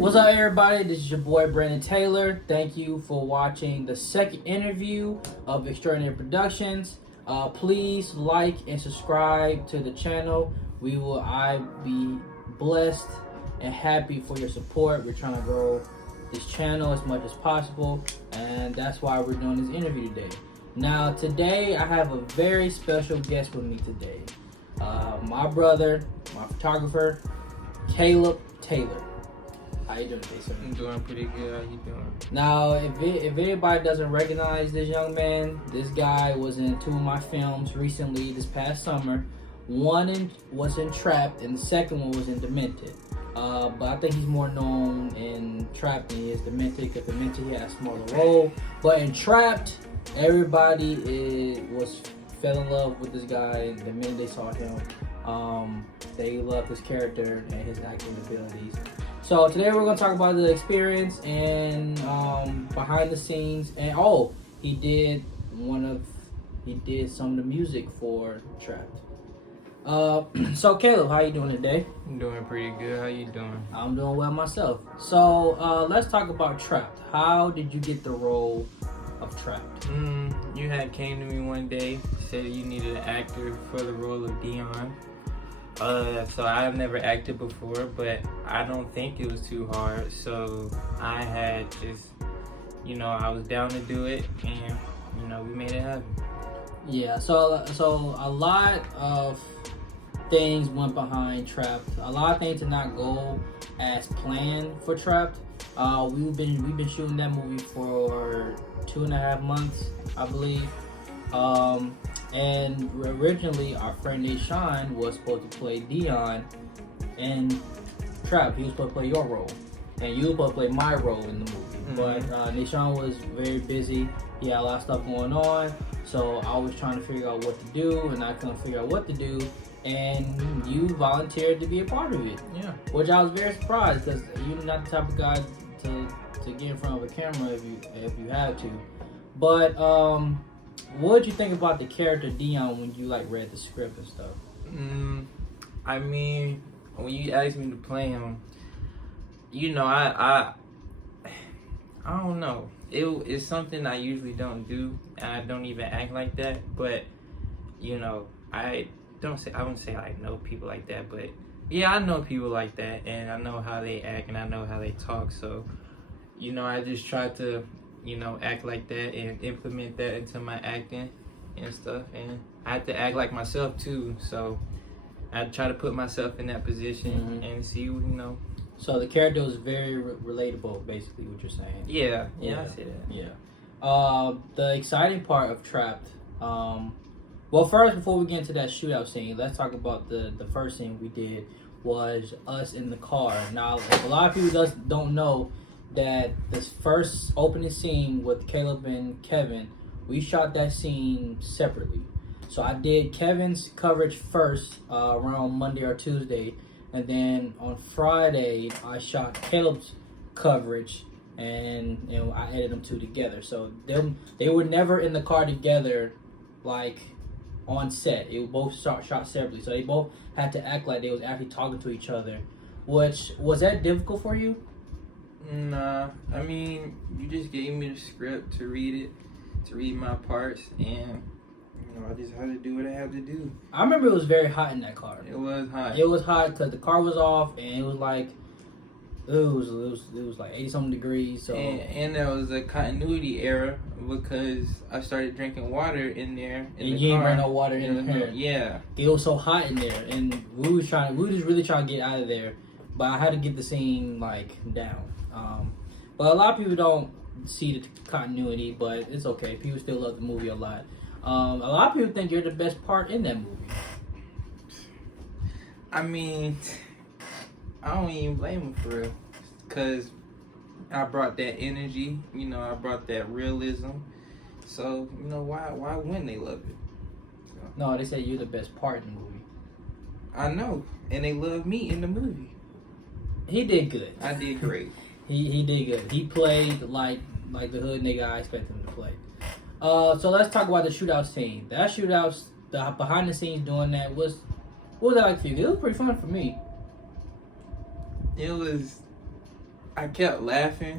What's up, everybody? This is your boy Brandon Taylor. Thank you for watching the second interview of Extraordinary Productions. Please like and subscribe to the channel. I be blessed and happy for your support. We're trying to grow this channel as much as possible, and that's why we're doing this interview today. Now, today I have a very special guest with me today. My brother, my photographer, Caleb Taylor. How you doing today, sir? I'm doing pretty good. How you doing? Now, if anybody doesn't recognize this young man, this guy was in two of my films recently, this past summer. One was in Trapped, and the second one was in Demented. But I think he's more known in Trapped than he is Demented, because Demented he had a smaller role. But in Trapped, everybody fell in love with this guy the minute they saw him. They loved his character and his acting abilities. So today we're gonna talk about the experience and behind the scenes, and he did some of the music for Trapped. So Caleb, how you doing today? I'm doing pretty good. How you doing? I'm doing well myself. So let's talk about Trapped. How did you get the role of Trapped? You had came to me one day, said you needed an actor for the role of Dion. So I've never acted before, but I don't think it was too hard. So I had just, I was down to do it, and we made it happen. Yeah. So a lot of things went behind Trapped. A lot of things did not go as planned for Trapped. We've been shooting that movie for 2.5 months, I believe. And originally our friend Deshaun was supposed to play Dion in Trapped. He was supposed to play your role, and you were supposed to play my role in the movie. But Deshaun was very busy. He had a lot of stuff going on, so I was trying to figure out what to do, and I couldn't figure out what to do. And you volunteered to be a part of it. Yeah. Which I was very surprised, because you're not the type of guy to get in front of a camera if you have to. But what did you think about the character Dion when you read the script and stuff? I mean, when you asked me to play him, I don't know. It's something I usually don't do, and I don't even act like that. But I wouldn't say I know people like that, but yeah, I know people like that, and I know how they act, and I know how they talk. So, I just try to act like that and implement that into my acting and stuff. And I have to act like myself too, so I try to put myself in that position and see, So the character was very relatable, basically, what you're saying. Yeah, I see that. Yeah. The exciting part of Trapped. Well, first, before we get into that shootout scene, let's talk about the first scene we did was us in the car. Now, a lot of people don't know that this first opening scene with Caleb and Kevin, we shot that scene separately. So I did Kevin's coverage first around Monday or Tuesday, and then on Friday I shot Caleb's coverage, and I edited them two together. So they were never in the car together, on set. It was both shot separately, so they both had to act like they was actually talking to each other. Which was that difficult for you? Nah, I mean, you just gave me the script to read my parts, and I just had to do what I had to do. I remember it was very hot in that car. It was hot. It was hot because the car was off, and it was it was like 80-something degrees. So and there was a continuity error because I started drinking water in there. And you didn't bring no water in there. Yeah. It was so hot in there, and we was just really trying to get out of there, but I had to get the scene down. But a lot of people don't see the continuity, but it's okay. People still love the movie a lot. A lot of people think you're the best part in that movie. I mean, I don't even blame them for real, because I brought that energy, I brought that realism. So, why wouldn't they love it? So. No, they say you're the best part in the movie. I know, and they love me in the movie. He did good. I did great. He did good. He played like the hood nigga I expected him to play. So let's talk about the shootout scene. That shootout, the behind the scenes doing that what was that like for you? It was pretty fun for me. It was I kept laughing.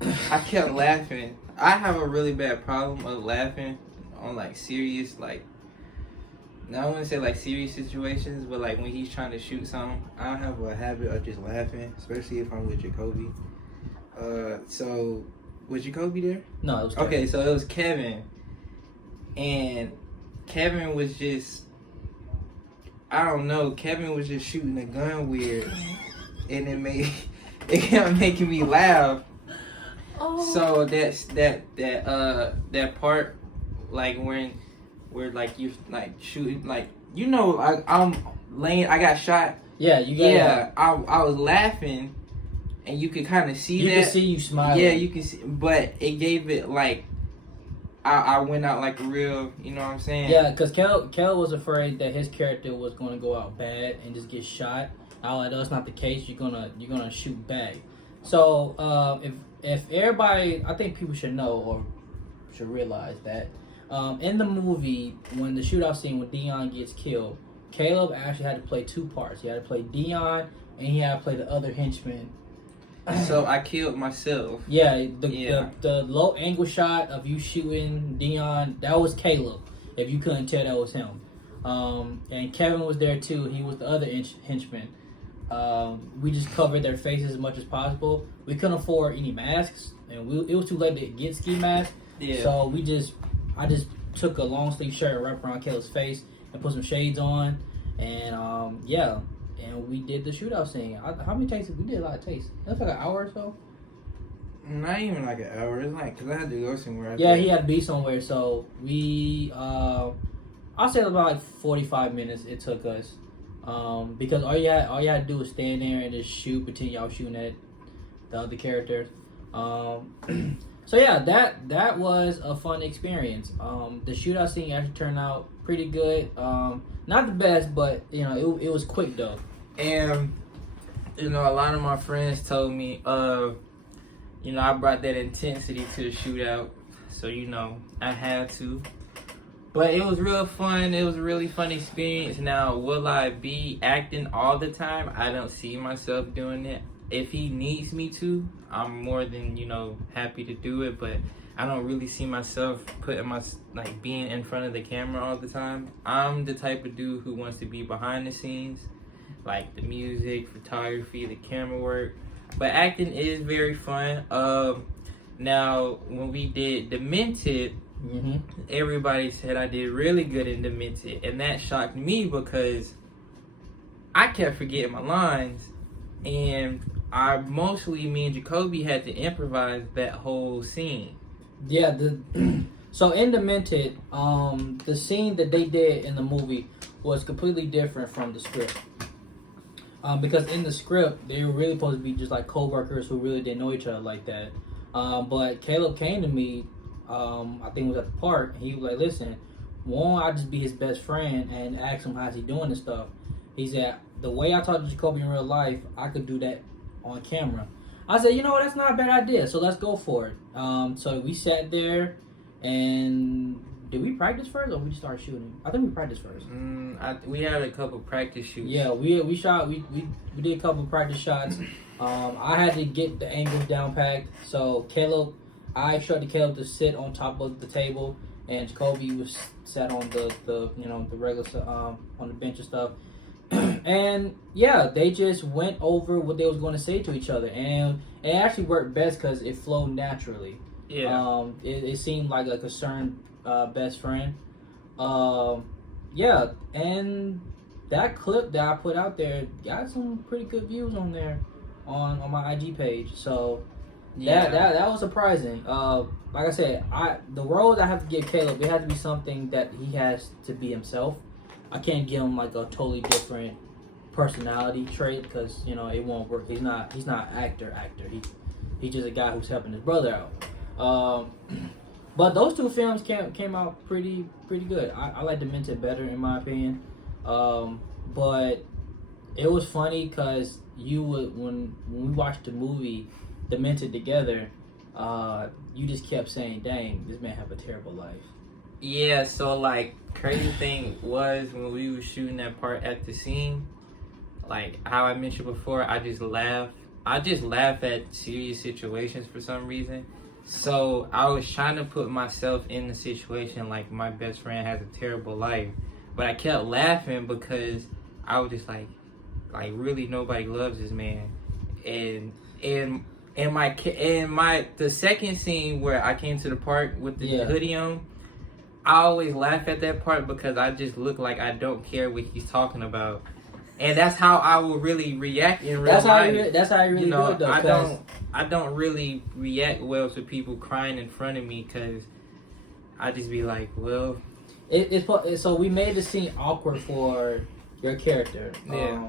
I have a really bad problem of laughing on like serious, like, now I wouldn't say like serious situations, but like when he's trying to shoot something, I have a habit of just laughing, especially if I'm with Jacoby. So was Jacoby there? No, it was Kevin. Okay, so it was Kevin, and Kevin was just, I don't know, Kevin was just shooting a gun weird, and it kept making me laugh. Oh. So that's that part, like when we're like you like shooting, like, you know, I'm laying, I got shot. Yeah, you got. Yeah, I was laughing, and you could kind of see you that. You can see you smiling. Yeah, you can see, but it gave it like I went out like a real, you know what I'm saying? Yeah, because Kel was afraid that his character was going to go out bad and just get shot. I was like, that's not the case. You're gonna shoot back. So if everybody, I think people should know or should realize that in the movie, when the shootout scene when Dion gets killed, Caleb actually had to play two parts. He had to play Dion and he had to play the other henchman. So I killed myself. Yeah, the low angle shot of you shooting Dion, that was Caleb. If you couldn't tell, that was him. And Kevin was there too. He was the other henchman. We just covered their faces as much as possible. We couldn't afford any masks, and it was too late to get ski masks. Yeah. So I just took a long sleeve shirt and wrapped around Caleb's face and put some shades on, and yeah. And we did the shootout scene. How many takes? We did a lot of takes. It was like an hour or so. Not even like an hour. It's like, because I had to go somewhere. Yeah, he had to be somewhere. So we, I'll say about like 45 minutes it took us. Because all you had to do was stand there and just shoot, pretend y'all shooting at the other characters. So yeah, that was a fun experience. The shootout scene actually turned out pretty good. Not the best, but you know, it was quick though. And you know, a lot of my friends told me, you know, I brought that intensity to the shootout, so you know, I had to. But it was real fun. It was a really fun experience. Now, will I be acting all the time? I don't see myself doing it. If he needs me to, I'm more than, you know, happy to do it. But I don't really see myself being in front of the camera all the time. I'm the type of dude who wants to be behind the scenes, like the music, photography, the camera work. But acting is very fun. Now, when we did Demented, everybody said I did really good in Demented, and that shocked me because I kept forgetting my lines, and me and Jacoby had to improvise that whole scene. Yeah, so in Demented, the scene that they did in the movie was completely different from the script. Because in the script, they were really supposed to be just like co-workers who really didn't know each other like that. But Caleb came to me, I think it was at the park, and he was like, listen, I'll just be his best friend and ask him how's he doing and stuff. He said, the way I talk to Jacoby in real life, I could do that on camera. I said, you know what, that's not a bad idea, so let's go for it. So we sat there, and did we practice first, or we just started shooting? I think we practiced first. We had a couple practice shoots. Yeah, we shot, we did a couple practice shots. I had to get the angles down packed, so I instructed Caleb to sit on top of the table, and Jacoby was sat on the you know, the regular on the bench and stuff. And yeah, they just went over what they was going to say to each other, and it actually worked best because it flowed naturally. Yeah. It seemed like a concerned best friend. Yeah, and that clip that I put out there got some pretty good views on there on my IG page. So yeah, that was surprising. Like I said, the roles I have to give Caleb, it has to be something that he has to be himself. I can't give him like a totally different personality trait because, you know, it won't work. He's not actor. He's just a guy who's helping his brother out. But those two films came out pretty good. I like Demented better in my opinion. But it was funny because when we watched the movie Demented together, you just kept saying, "Dang, this man have a terrible life." Yeah, so like crazy thing was when we were shooting that part at the scene, like how I mentioned before, I just laughed I just laugh at serious situations for some reason. So I was trying to put myself in the situation like my best friend has a terrible life, but I kept laughing because I was just like really nobody loves this man, and my the second scene where I came to the park with the Yeah. hoodie on, I always laugh at that part because I just look like I don't care what he's talking about, and that's how I will really react in real That's how life. you. That's how you really You know, do it, though. I don't really react well to people crying in front of me because I just be like, well, So we made the scene awkward for your character. Yeah.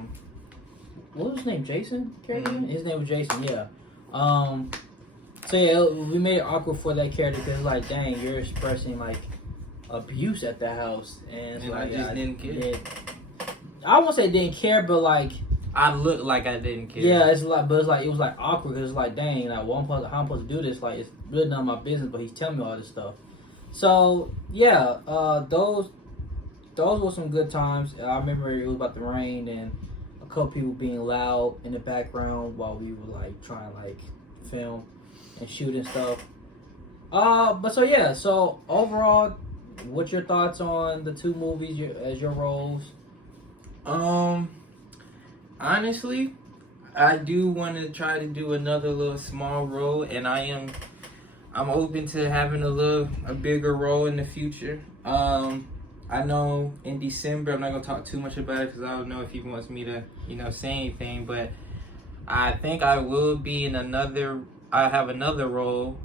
What was his name? Jason? Mhm. His name was Jason. Yeah. So yeah, we made it awkward for that character because like, dang, you're expressing like abuse at the house, and, And I just didn't care. I won't say didn't care, but like, I look like I didn't care. yeah, it's like, but it's like it was like awkward because it's like, dang, like, how I'm supposed to do this? Like, it's really none of my business, but he's telling me all this stuff. So yeah, those were some good times. I remember it was about to rain and a couple people being loud in the background while we were like trying to like film and shoot and stuff. But so yeah, so overall, what's your thoughts on the two movies as your roles? Honestly, I do want to try to do another little small role, and I'm open to having a bigger role in the future. I know in December I'm not gonna talk too much about it because I don't know if he wants me to, say anything. But I think I will be in another. I have another role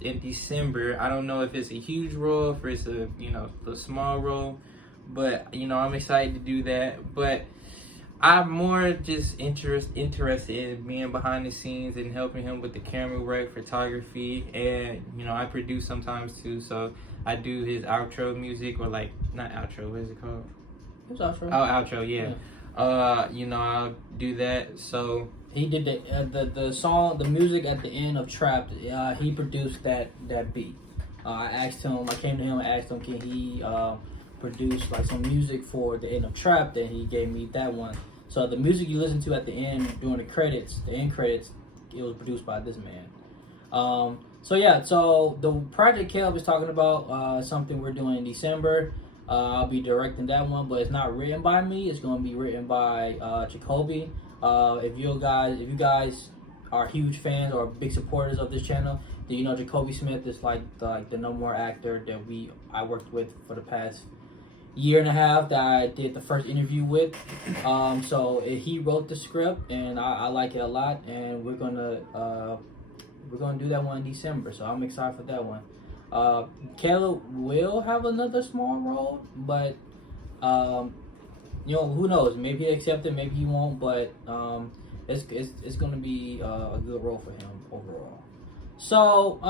in December. I don't know if it's a huge role, if it's a small role, but I'm excited to do that. But I'm more just interested in being behind the scenes and helping him with the camera work, photography, and I produce sometimes too. So I do his outro music, or like not outro, what is it called? Who's outro? Oh, outro, yeah. I'll do that. So he did the song, the music at the end of Trapped. He produced that beat. I came to him and asked him, can he produce like some music for the end of Trapped, and he gave me that one. So the music you listen to at the end during the end credits, it was produced by this man. So yeah, so the project Caleb is talking about something we're doing in December. I'll be directing that one, but it's not written by me. It's going to be written by Jacoby. If you guys are huge fans or big supporters of this channel, then Jacoby Smith is like the number one actor that I worked with for the past year and a half that I did the first interview with. So he wrote the script, and I like it a lot, and we're gonna do that one in December. So I'm excited for that one. Caleb will have another small role, but who knows? Maybe he accept it, maybe he won't. But it's gonna be a good role for him overall. So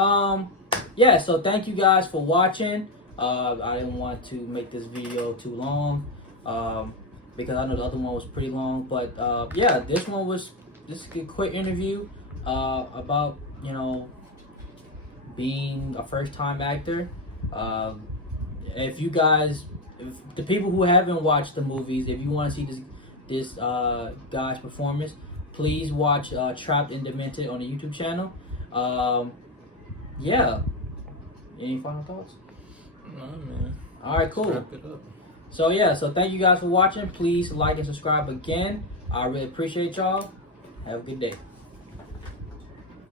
yeah. So thank you guys for watching. I didn't want to make this video too long because I know the other one was pretty long. But yeah, this is a quick interview about being a first-time actor. If the people who haven't watched the movies, if you want to see this guy's performance, please watch Trapped and Demented on the YouTube channel. Yeah. Any final thoughts? no, man. All right, cool. Wrap it up. So yeah, so thank you guys for watching. Please like and subscribe again. I really appreciate y'all. Have a good day.